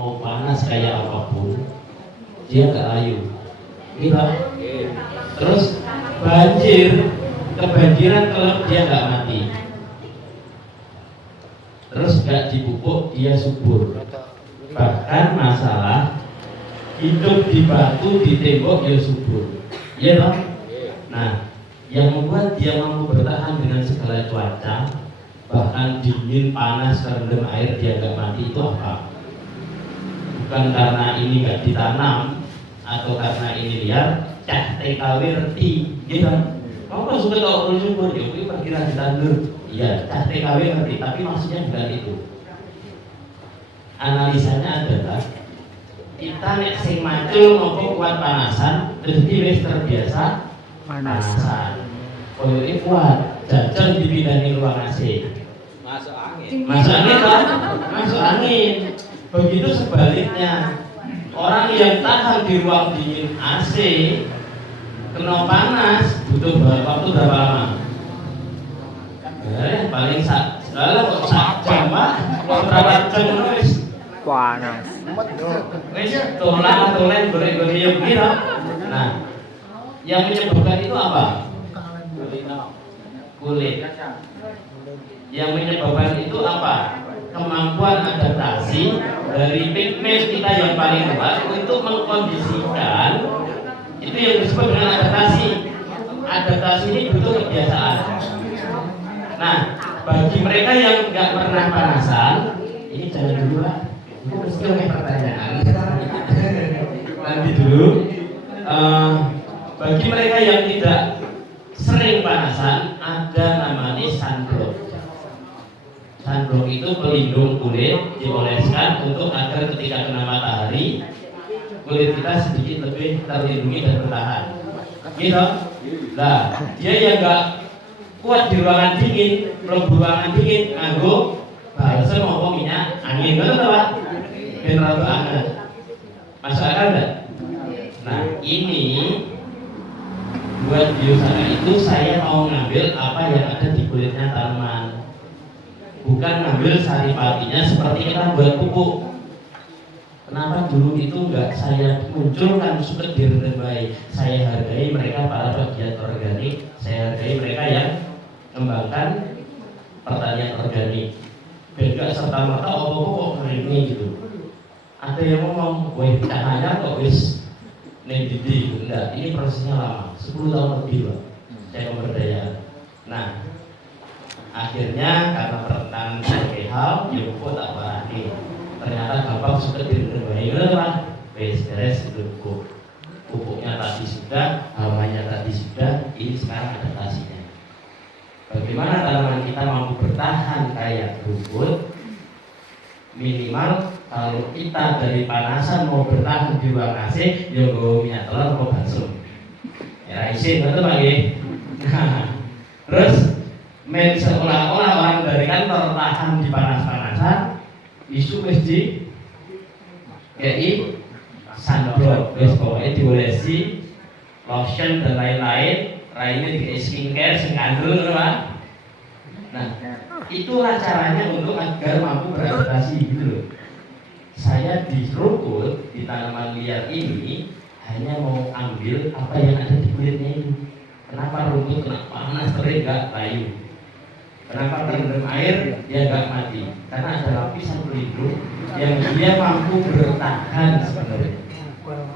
mau panas kayak apapun dia nggak layu, gitu. Terus kebanjiran kalau dia nggak mati. Terus nggak dipupuk dia subur. Bahkan masalah hidup di batu, di tembok dia subur, ya toh. Nah, yang membuat dia mampu bertahan dengan segala cuaca, bahkan dingin, panas, kerendam air dia nggak mati, itu apa? Bukan karena ini nggak ditanam atau karena ini liar, cah TKW reti, gitu. Kamu suka kalau bersyukur, ya itu perkiraan ditandur, iya, cah TKW ngerti, tapi maksudnya bukan itu. Analisanya adalah kita nek sing macul ngopo kuat panasan, terus wis terbiasa panasan. Koyo iki kuat, jajal dipindahin ruang AC. Masuk angin. Masuk angin kan? Masuk angin. Begitu sebaliknya, orang yang tahan di ruang dingin AC kena panas butuh waktu berapa lama? Paling sak jam, Pak. Berapa jam wis panas. wis tolen goreng-goreng ya begitu. Nah, yang menyebabkan itu apa? Kulit. Yang menyebabkan itu apa? Kemampuan adaptasi dari pigmen kita yang paling luas untuk mengkondisikan itu yang disebut dengan adaptasi. Adaptasi ini butuh kebiasaan. Nah, bagi mereka yang nggak pernah panasan, ini jangan dulu lah. Itu mesti oleh pertanyaan. Nanti dulu. Bagi mereka yang tidak sering panasan, ada namanya sunblock. Sunblock itu pelindung kulit, dioleskan untuk agar ketika kena matahari kulit kita sedikit lebih terlindungi dan bertahan. Gitu. Nah, dia yang nggak kuat di ruangan dingin, belum ruangan dingin, nganggo balsem maupun minyak angin, betul Pak? Ben rada anget. Masuk akal enggak? Nah, ini buat biosana itu saya mau ngambil apa yang ada di kulitnya tanaman, bukan ngambil saripatinya seperti kita buat pupuk. Kenapa dulu itu enggak saya munculkan seperti baik? Saya hargai mereka para pegiat organik, saya hargai mereka yang mengembangkan pertanian organik. Dan enggak serta merta kok ini gitu. Ada yang ngomong, wah cahaya kok wis nendidi, enggak, ini prosesnya lama, 10 tahun lebih Pak, saya pemberdayaan. Nah, akhirnya karena pertentangan berbagai hal, ya pupuk tak berani. Ternyata gampang sudah direndam lah, beres itu pupuknya tadi sudah, hamanya tadi sudah, ini sekarang adaptasinya. Bagaimana tanaman kita mampu bertahan kayak rumput? Minimal kalau kita dari panasan mau bertahan di ruang AC, ya gue minyak telur atau balsem. Ya isin betul Pak nggih. Nah, terus seolah-olah orang dari kantor tahan di panas-panasan, isu wis di KI sunblock, wis pokoknya diolesi lotion dan lain-lain, lainnya di skincare sing kandel Pak. Nah, itulah caranya untuk agar mampu beradaptasi gitu loh. Saya di rumput, di tanaman liar ini hanya mau ambil apa yang ada di kulitnya itu. Kenapa rumput kena panas terik gak layu? Kenapa terendam air dia gak mati? Karena ada lapisan pelindung yang dia mampu bertahan sebenarnya.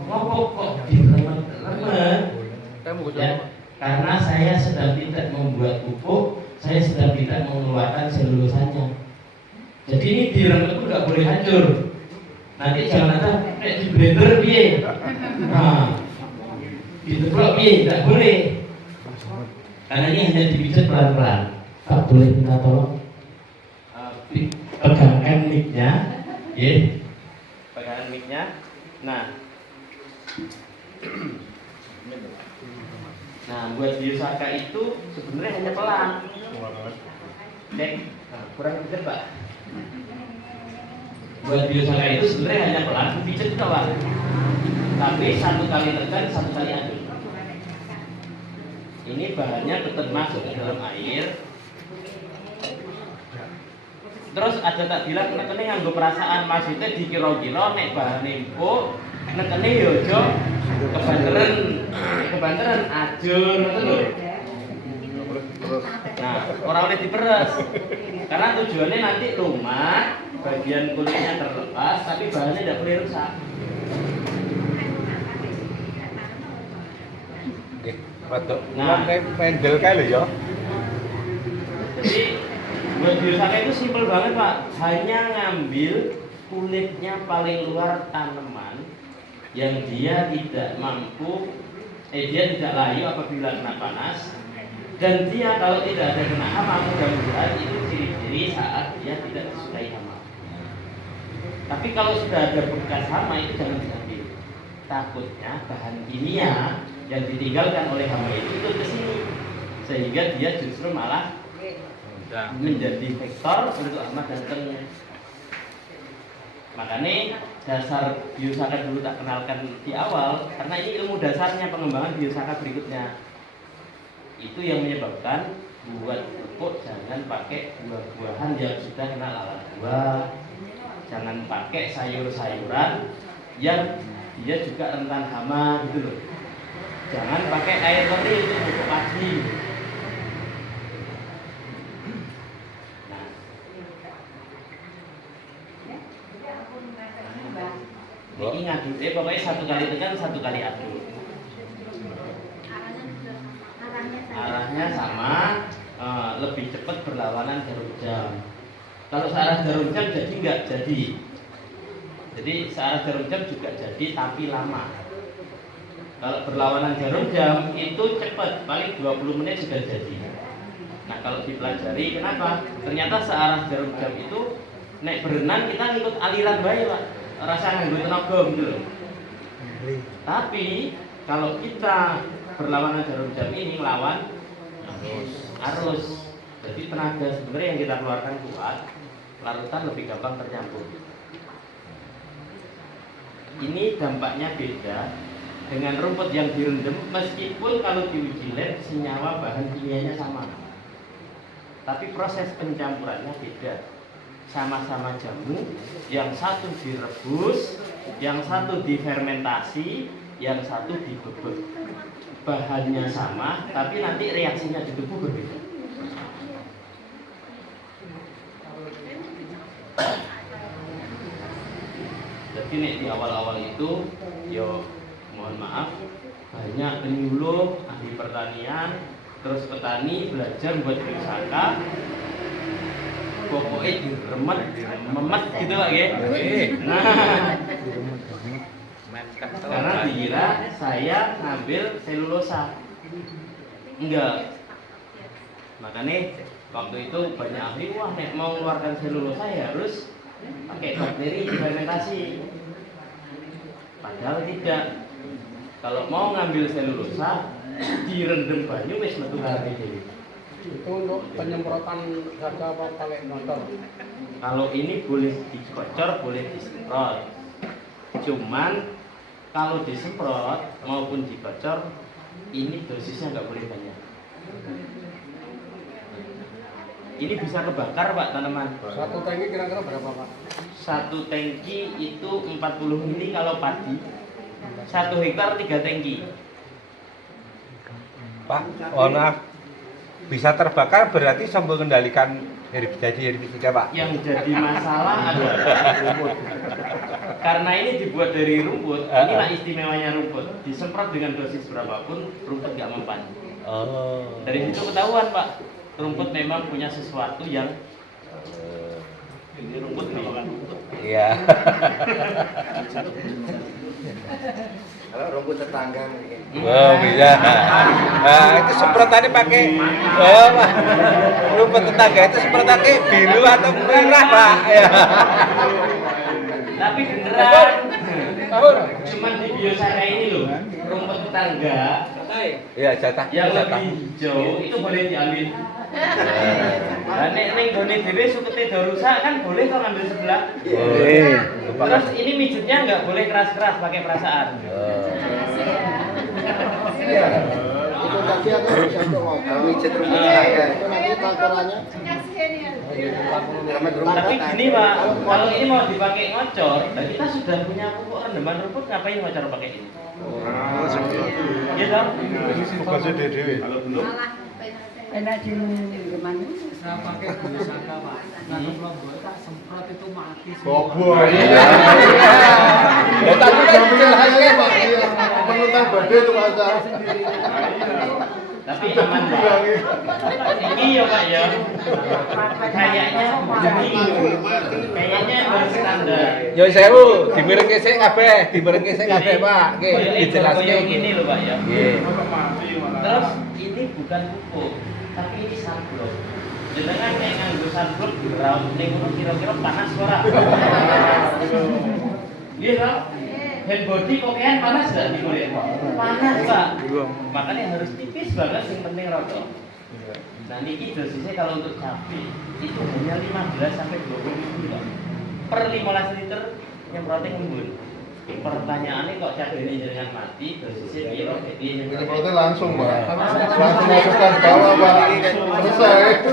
Kok dilemet-lemet? Ya, karena saya sedang tidak membuat pupuk, saya sedang tidak mengeluarkan selulosannya. Jadi ini diremet itu nggak boleh hancur. Nanti jangan ada kayak di blender piye. Nah, diteplok piye, tidak boleh. Karena ini hanya dipijat pelan-pelan. Pak boleh minta tolong pegangkan mic-nya, ya. Pegangan mic-nya. Nah, buat biosaka itu sebenarnya hanya pelan. Cek, kurang pijet Pak. Buat biosaka itu sebenarnya hanya pelan, pijet itu Pak. Tapi satu kali tekan, satu kali ambil. Ini bahannya tetap masuk ke dalam air. Terus ada tak bilang nekene nganggo perasaan, maksudnya dikira-kira nek bahane empuk nekene yo aja kebanteran ajur ngoten lho. Nah, ora oleh diperes. Karena tujuannya nanti lumat, bagian kulitnya terlepas, tapi bahannya tidak boleh rusak. Nah, kayak pendel kayak lho ya. Jadi buat biosaka itu simpel banget Pak, hanya ngambil kulitnya paling luar tanaman yang dia tidak mampu, dia tidak layu apabila kena panas, dan dia kalau tidak ada kena hama, mudah-mudahan itu ciri-ciri saat dia tidak disukai hama. Tapi kalau sudah ada bekas hama itu jangan diambil. Takutnya bahan kimia yang ditinggalkan oleh hama itu ikut ke sini, sehingga dia justru malah menjadi vektor untuk hama datang. Makanya dasar biosaka dulu tak kenalkan di awal, karena ini ilmu dasarnya pengembangan biosaka berikutnya. Itu yang menyebabkan buat pupuk jangan pakai buah-buahan yang sudah kena lalat buah, jangan pakai sayur-sayuran yang dia juga rentan hama gitu loh. Jangan pakai air teri untuk pupuk padi. Ini ngaduk, pokoknya satu kali tekan, satu kali aduk. Arahnya sama, lebih cepat berlawanan jarum jam. Kalau searah jarum jam jadi enggak jadi. Jadi searah jarum jam juga jadi tapi lama. Kalau berlawanan jarum jam itu cepat, paling 20 menit sudah jadi. Nah kalau dipelajari kenapa? Ternyata searah jarum jam itu naik berenang kita ngikut aliran baik Pak. Rasa nganggo tenaga gitu loh. Tapi kalau kita berlawanan jarum jam ini melawan arus. Jadi tenaga sebenarnya yang kita keluarkan kuat, larutan lebih gampang tercampur. Ini dampaknya beda dengan rumput yang direndam, meskipun kalau diuji lab senyawa bahan kimianya sama, tapi proses pencampurannya beda. Sama-sama jamu, yang satu direbus, yang satu difermentasi, yang satu dibebek. Bahannya sama, tapi nanti reaksinya di tubuh berbeda. Jadi nih di awal-awal itu, yo mohon maaf, banyak penyuluh, ahli pertanian, terus petani belajar buat biosaka. Pokoknya diremet, memet gitu Pak ya. Nah, karena dikira saya ngambil selulosa. Enggak. Makanya waktu itu banyak ahli, wah nek mau mengeluarkan selulosa ya harus pakai bakteri fermentasi. Padahal tidak. Kalau mau ngambil selulosa direndam banyu wis metu kabeh dhewe. Itu untuk penyemprotan harga apa pakai motor? Kalau ini boleh dikocor, boleh disemprot. Cuman kalau disemprot maupun dikocor, ini dosisnya nggak boleh banyak. Ini bisa kebakar Pak tanaman. Satu tangki kira-kira berapa Pak? Satu tangki itu 40 mili kalau padi. 1 hektar 3 tangki. Pak, maaf. Bisa terbakar berarti sambil mengendalikan herbisida Pak. Yang jadi masalah adalah rumput. Karena ini dibuat dari rumput, inilah istimewanya rumput. Disemprot dengan dosis berapapun, rumput nggak mempan. Dari situ ketahuan Pak, rumput memang punya sesuatu yang ini rumput memang rumput. Iya. Kalau rumput tetangga mungkin. Oh bisa. Nah itu semprotannya pakai rumput tetangga itu semprotannya biru atau merah Pak? Ya. Tapi beneran. Cuman di biosaka ini loh, rumput tetangga. Iya jatah. Yang lebih hijau itu boleh diambil. Nah, nek gone dhewe sukete do rusak kan boleh kok ngambil sebelah. Boleh. Terus ini mijitnya nggak boleh keras-keras, pakai perasaan. Itu tadi aku bisa untuk mijet rumput tetangga. Itu nanti takarannya Tapi gini Pak, kalau ini mau dipakai ngocor, nah kita sudah punya pupuk rendaman rumput, ngapain ngocor pakai ini? Iya dong? Tugasnya dewe. Enak di gimana? Saya pakai pusaka Pak. Nanti kalau tak semprot itu mati. Bobo. Ya tadi kan menjelaskan Pak. Menentang badai itu pasar. Tapi aman Pak. Ini ya Pak ya. Kayaknya harus standar. Yo sewu, dimerengke sik kabeh, Pak. Nggih, dijelaske Gini loh Pak ya. Nggih. Terus ini bukan pupuk, tapi ini sunblock. Jenengan nek nganggo sunblock diraut ning ngono kira-kira panas ora? Iya toh? Hand body pakaian panas enggak di kulit? Panas, Pak. Makanya harus tipis banget yang penting rada. Nah, niki dosisnya kalau untuk cabai itu hanya 15 sampai 20 ml, Pak. Per 15 liter yang protein embun. Pertanyaannya kok cabai ini jenengan mati, dosisnya piro? Jadi Nyemprotnya langsung, Pak. Langsung masukkan bawah, Pak. Selesai.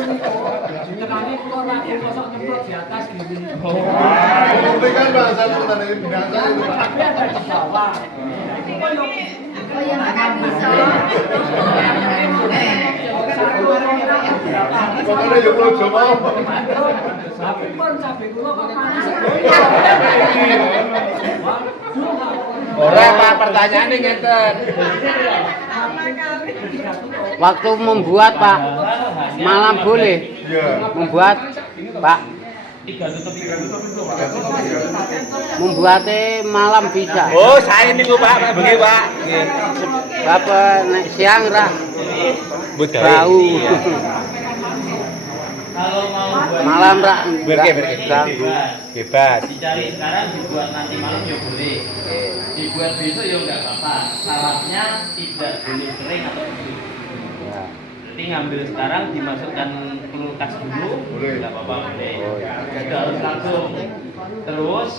Jenengannya kalau rakyat kosong nyemprot di atas gitu. Buktikan, Pak, saya pernah dari binatang itu, Pak. Tapi ada di bawah. Oh ya makan pisau. Pokoknya yuk lo coba. Tapi pun cabai kula kok panas. Ora Pak, pertanyaane ngeten. Waktu membuat Pak, malam boleh Iya. membuat Pak, 3 tutup 3 tutup itu membuatnya malam bisa. Oh, saya niku Pak, bengi Pak. Nggih. Bapak nek siang ra Mbut gawe. bau. kalau mau buat Malam ra Berke. ganggu. Bebas. dicari sekarang dibuat nanti malam ya boleh, dibuat besok ya nggak apa-apa, syaratnya tidak boleh kering atau busuk. Ya. Jadi ngambil sekarang dimasukkan kulkas dulu, Boleh. nggak apa-apa boleh. Oh, ya. Tidak harus langsung. Terus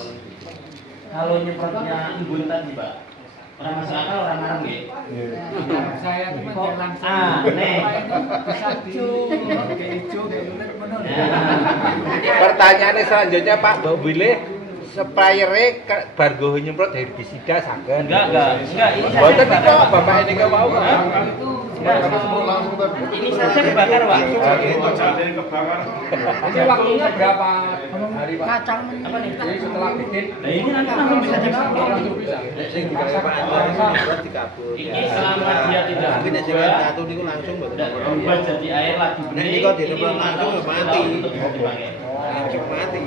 kalau nyemprotnya embun tadi Pak, orang masuk akal orang marah nggih? Saya tuh Kok langsung. aneh? Bisa di kayak hijau kayak gitu bener. Pertanyaannya selanjutnya Pak, Mbak Bilih sprayere bar nggo nyemprot herbisida saged. Enggak. Ini saja Mboten dibakar, kok Pak. Bapak ini kok mau. Enggak. Langsung tadi. Ini saja dibakar, Pak. Ini waktunya berapa hari Pak? Kacang. Apa nih? Jadi setelah bikin Nah, ini nanti langsung bisa dipakai. langsung bisa. Ini selama dia tidak Tapi nek berubah, jenengan satu niku langsung mboten tidak berubah jadi air lagi Nek bening. ini kok disemprot ini lima langsung, tahun mati. untuk bisa dipakai. mati.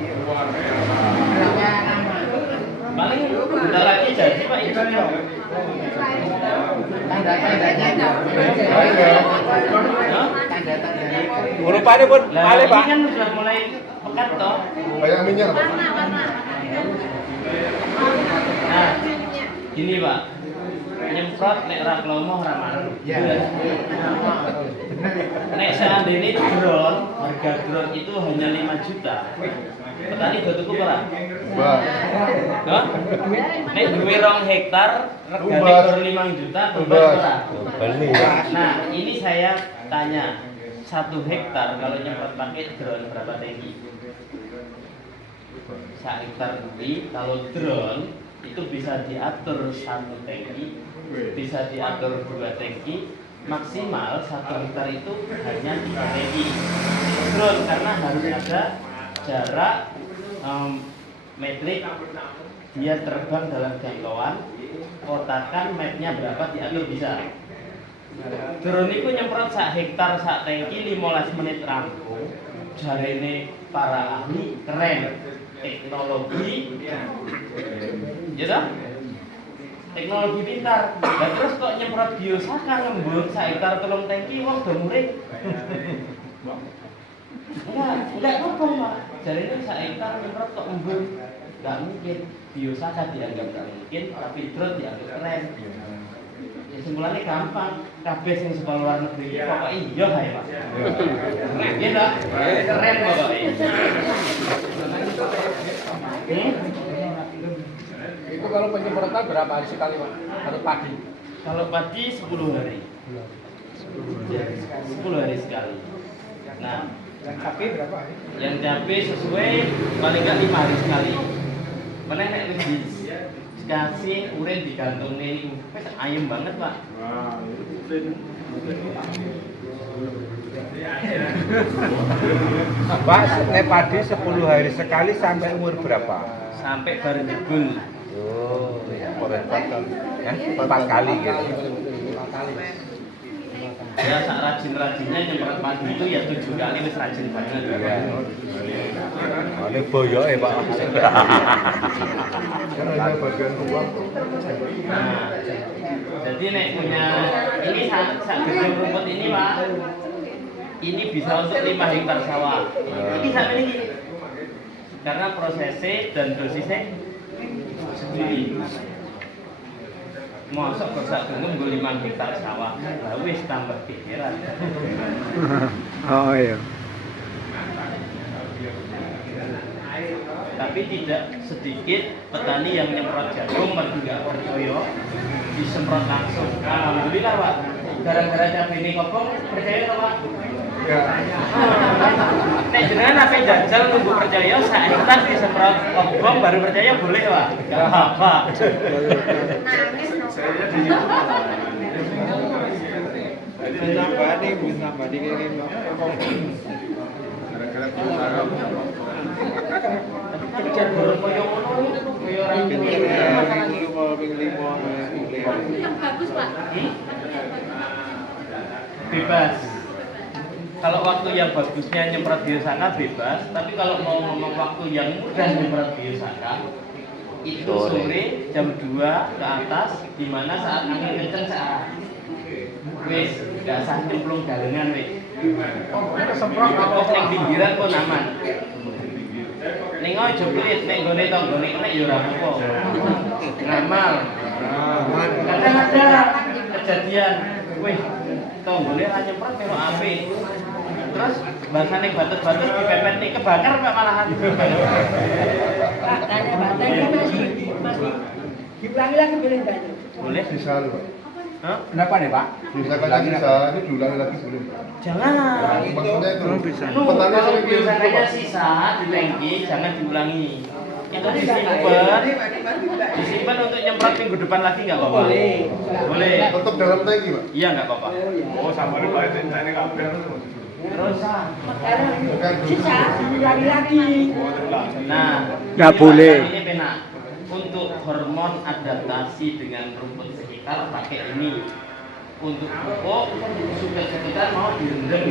Paling bentar lagi jadi Pak itu. Hah? Rupane pun Lah malih ini Pak. kan sudah mulai pekat toh. Kayak minyak, Pak. Nah, gini Pak, nyemprot nek ora klomo ora marem. Nek seandainya drone, harga drone itu hanya 5 juta. Petani do tuku ora? Mbak. Hah? Nek duwe 2 hektar, regane Tumbas. baru 5 juta, tumbas Tumbas. ora? Beli. Nah, ini saya tanya, 1 hektar kalau nyemprot pakai drone berapa tangki? 1 hektar beli, kalau drone itu bisa diatur 1 tangki, bisa diatur 2 tangki, maksimal 1 hektar itu hanya 3 tangki. Drone karena harus ada jarak metrik, dia terbang dalam jangkauan, kotakan mapnya berapa diatur bisa. Drone itu nyemprot 1 hektar 1 tangki 15 menit rampung. Jarene para ahli keren, teknologi, ya toh? Teknologi pintar. Dan terus kok nyemprot biosaka ngembun 1 hektar 3 tangki wong do muring. Enggak apa-apa Pak. Jarene 1 hektar nyemprot kok ngembun. Enggak mungkin. Biosaka dianggap enggak mungkin, tapi drone dianggap keren. Ya simpulannya gampang. Kabeh sing sekolah luar negeri iki pokoke iya kae Pak. Iya toh? Keren pokoke. Itu kalau penyemprotan berapa hari sekali Pak? Atau pagi? Kalau padi 10 hari. 10 hari sekali. Nah, Yang cabai sesuai paling nggak 5 hari sekali. Mana nek lebih kasih urin digantung nih, ayam banget pak. Pak, nek padi 10 hari sekali sampai umur berapa? Sampai baru jebul. Oh, ya, 4 kali gitu. Ya sak rajin-rajinnya nyemprot padi itu ya 7 kali wis rajin banget. Iya. Oh, ini boyoke Pak. Kan ada bagian uang. Nah, jadi nek punya ini sak gedung rumput ini pak, ini bisa untuk 5 hektar sawah. Ini sampai ini karena prosesnya dan dosisnya sendiri. Masuk ke sak gedung gue 5 hektar sawah, lah wis tambah pikiran. Oh iya. Tapi tidak sedikit petani yang nyemprot jagung mereka nggak percaya disemprot langsung. Alhamdulillah pak, gara-gara cabai ini kobong percaya nggak pak? Ya. Nek jenengan apa jajal nunggu percaya saat hektar disemprot kobong baru percaya boleh pak? Nggak apa-apa. Nangis no. Jadi nambah nih, bisa nambah di kayak gini. Kerjaan baru koyo ngono koyo orang Yang bagus pak. bebas. Kalau waktu yang bagusnya nyemprot biosaka bebas, tapi kalau mau ngomong waktu yang mudah nyemprot biosaka itu sore jam 2 ke atas, di mana saat angin kenceng saat wis gak sah nyemplung galengan wis. Cukup ning pinggiran pun aman. Ning aja pelit nek nggone tanggane nek ya ora apa. Ngamal. Kadang ada kejadian, wih, tanggane ra nyemprot karo apik. Terus basane batet-batet dipepet nih kebakar Pak malahan. Tanya batanya masih diulangi lagi boleh enggak? Boleh? Sisa lu, Pak. Hah? Kenapa nih Pak? Misalkan sisa, ini diulangi lagi boleh. Jangan. Maksudnya itu. Bisa. Petani Kalau sering bilang gitu, biasanya Pak. sisa di tangki jangan diulangi. Itu disimpan untuk nyemprot minggu depan lagi nggak apa-apa. Boleh. Tetap dalam tangki, Pak. Iya nggak apa-apa. Oh, sama di Pak. Ini kabel. Terus, Sisa diulangi lagi. nah, Nggak ini boleh. Ini penak. Untuk hormon adaptasi dengan rumput sekitar pakai ini. Untuk pupuk, supaya sekitar mau direndam.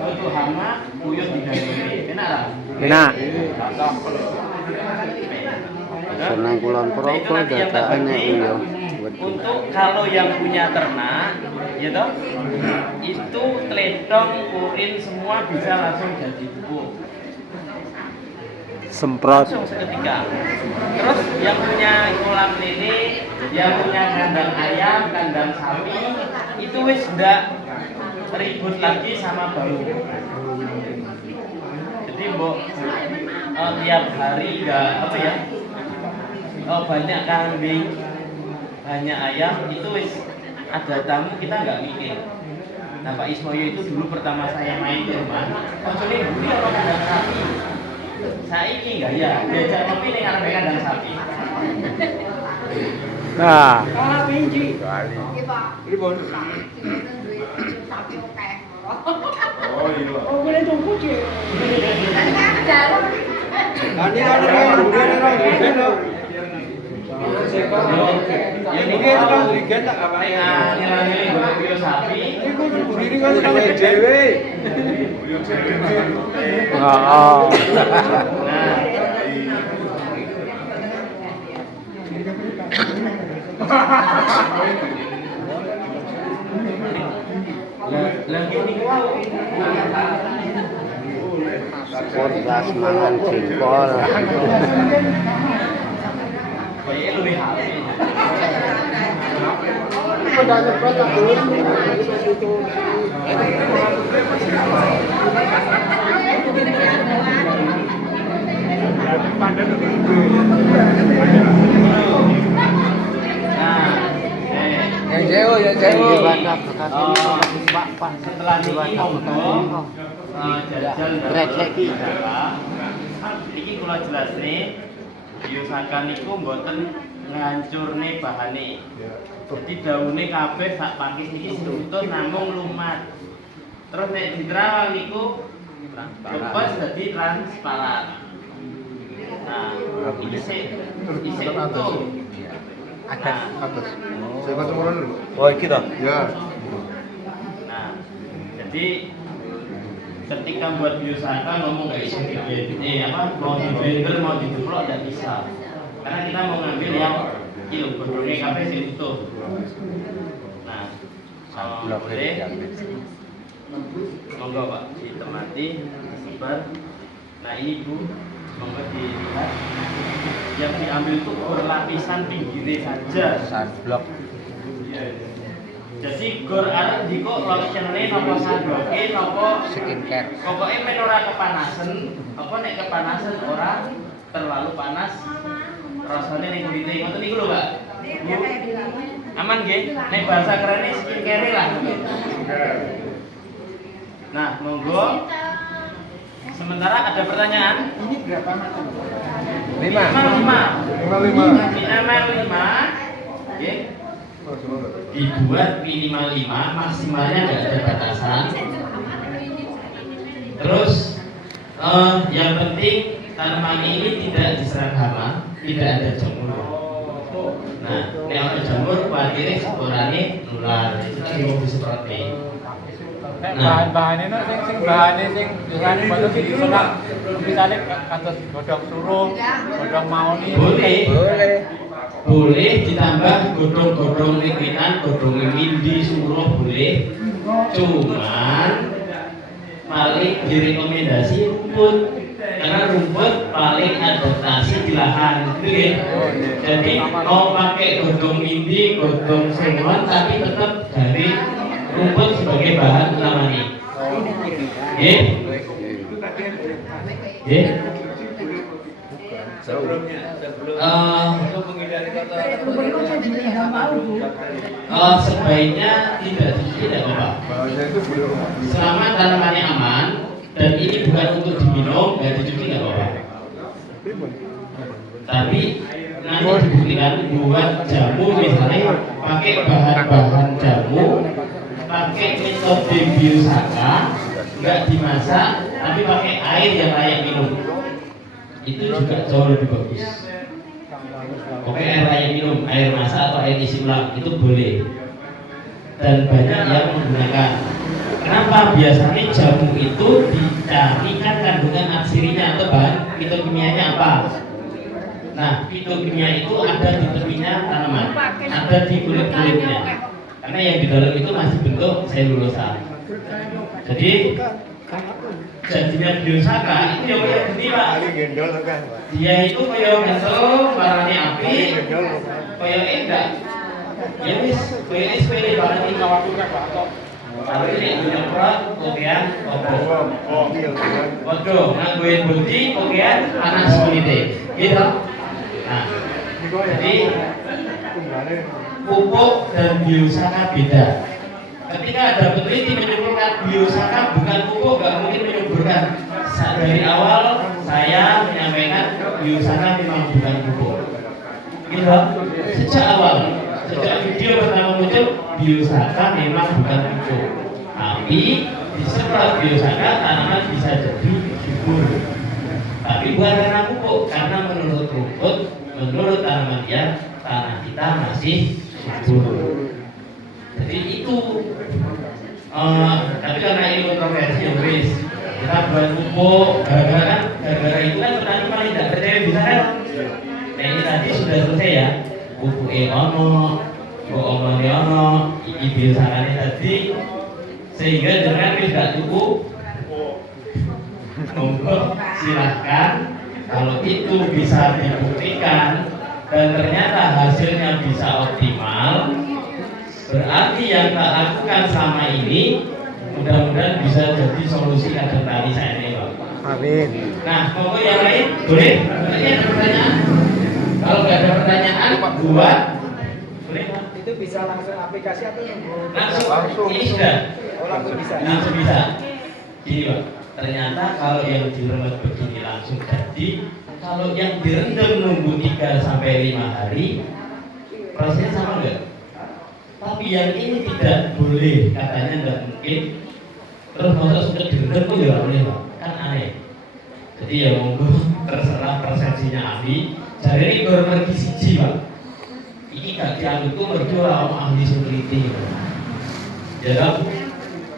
Untuk hama, uyuh didandani. Enak lah. Nah, Nah, senang kulon itu perokok nanti yang dadaannya terbagi. iya. Untuk kalau yang punya ternak, gitu, itu teledong, urin semua bisa langsung jadi pupuk. Semprot. Langsung seketika. Terus yang punya kolam lele, yang punya kandang ayam, kandang sapi, itu wis ndak ribut lagi sama bau. Jadi mbok tiap hari nggak apa ya? Banyak kambing, banyak ayam, itu wis ada tamu kita nggak mikir. Nah Pak Ismoyo itu dulu pertama saya main di rumah, konsolnya beli apa kandang sapi. Saiki enggak ya, diajak kopi ning arep kandang sapi. Nah, Ah, Benji. Kali. Iya, Pak. Pripun? Sapi oke. Oh, iya. Oh, boleh tunggu deh. Tadi kan ke dalam. Tadi kan orang durian loh. Ya Ini kan orang durian tak apa ya? Nilai bio sapi. Iku durian kan orang dhewe. oh. Nah, lagi ini wow. Podcast mangan jengkol. Kayaknya lebih happy. Nah, Yang jauh. Di badak setelah ini monggo jajal Gresik iki. iki kula jelasne biosaka niku mboten ngancurne bahane. Jadi daune kabeh sak pakis niki utuh namung lumat. Terus nek ditrawang niku lepas dadi transparan. Nah, ini isik utuh. Atas. Atas. Saya baca koran dulu. Oh, iki toh. Ya. Nah, jadi ketika buat biosaka ngomong kayak ini apa mau di blender mau diceplok tidak bisa karena kita mau ngambil yang kilo godongnya kafe sih utuh. Nah, kalau boleh monggo Pak ditemati disebar. Nah ini Bu, monggo dilihat yang diambil itu berlapisan pinggirnya saja. Sunblock. Jadi gor arep diko lotionnya nopo sandoke nopo Skincare. pokoknya men ora kepanasan, apa nek kepanasan ora terlalu panas. Rasane ning kulite ngoten niku lho, Pak. Bu, aman nggih? Nek bahasa kerene skincare lah. Nah, monggo. Sementara ada pertanyaan. Ini berapa macam? 5. 55. Minimal 5. Nggih. Dibuat minimal 5, maksimalnya nggak ada batasan. Terus yang penting tanaman ini tidak diserang hama, tidak ada jamur. Nah, ini ada jamur, akhirnya sporane nular. Itu mau disemproti. Bahan-bahannya sing bahane sing biasane foto sing diserang misale kados godhong suruh, godhong mauni. Boleh. Boleh ditambah godhong-godhong liquidan, godhong mindi, suruh boleh. Cuman paling direkomendasi rumput karena rumput paling adaptasi di lahan, gitu ya. Jadi mau pakai godhong mindi, godhong sengon, tapi tetap dari rumput sebagai bahan utamanya. Oke? Oke? Sebaiknya tidak apa-apa. Bahasanya itu boleh. Selama tanamannya aman dan ini bukan untuk diminum, nggak dicuci nggak apa-apa. Tapi nanti dibuktikan buat jamu misalnya pakai bahan-bahan jamu, pakai metode biosaka, nggak dimasak, tapi pakai air yang layak minum. Itu juga jauh lebih bagus. Oke, air layak minum, air masak atau air isi ulang itu boleh. Dan banyak yang menggunakan. Kenapa? Biasanya jamu itu dicarikan kandungan aksirinya atau bahan fitokimianya apa? Nah, fitokimia itu ada di tepinya tanaman, ada di kulit-kulitnya. Karena yang di dalam itu masih bentuk selulosa. Jadi jadinya biosaka itu yang kayak gini Pak. Dia itu kayak kental, warnanya api, kayak enggak. Ya wis, kayak sepele banget ini waktu kan Pak. Kalau ini nyemprot, kopian, waduh, ngangguin bukti, kopian, panas kulitnya, gitu. Nah, jadi pupuk dan biosaka beda. Ketika ada peneliti menyimpulkan biosaka bukan pupuk, nggak mungkin menyuburkan. Dari awal saya menyampaikan biosaka memang bukan pupuk. Gitu. Sejak awal, sejak video pertama muncul, biosaka memang bukan pupuk. Tapi disemprot biosaka tanaman bisa jadi subur. Tapi bukan karena pupuk, karena menurut rumput, menurut tanaman liar, tanah kita masih subur. Jadi itu tapi karena ini kontroversi ya wis kita buat pupuk gara-gara itu kan petani paling tidak percaya bisa kan. Nah ini tadi sudah selesai ya, pupuk ono pupuk ono iki biosakane tadi sehingga jangan tidak cukup. Monggo silahkan kalau itu bisa dibuktikan dan ternyata hasilnya bisa optimal, berarti yang tak lakukan selama ini mudah-mudahan bisa jadi solusi adaptasi saya ini Pak. Amin. Nah, pokok yang lain boleh? Ini ada pertanyaan? Kalau nggak ada pertanyaan, buat boleh Pak? Itu bisa langsung aplikasi atau Langsung. Ini sudah. langsung bisa. Langsung bisa. Gini Pak. ternyata kalau yang diremes begini langsung jadi, kalau yang direndam nunggu 3 sampai 5 hari prosesnya sama enggak? Tapi yang ini tidak boleh, katanya enggak mungkin. Terus kalau sudah direndam kok ya boleh Pak? Kan aneh. Jadi ya monggo terserah persepsinya ahli. Jadi ini baru pergi siji Pak. Ini gak dianggap itu mergo orang ahli security. Ya kan?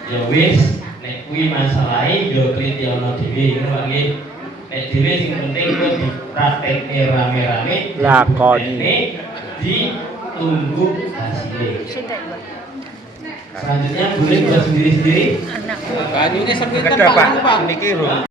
Ya wis, nek kuwi masalahe yo kliti ana dhewe ngono Pak nggih. Nek dhewe sing penting kuwi dipraktekne rame-rame Lakoni. ditunggu hasilnya. Selanjutnya boleh buat sendiri-sendiri. Banyune sepitan Kedah, Pak. Pak. Niki